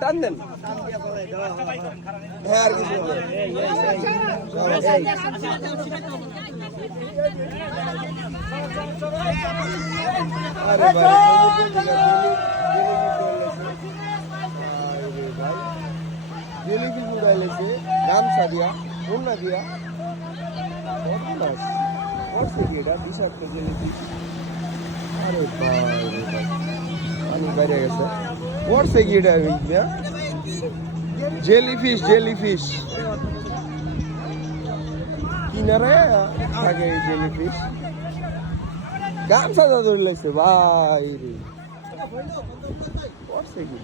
টান দেন হ্যাঁ আর কিছু জেলিফিশ উড়াইলেছে গামছা দিয়া ওড়না দিয়া এটা বিষাক্ত জেলিফিশ। আরে পানি বাইরে গেছে পড়ছে কি এটা জেলিফিশ কিনারে থাকে এই জেলিফিশ। গামছা ধরে লাগছে ভাই রে পড়ছে কি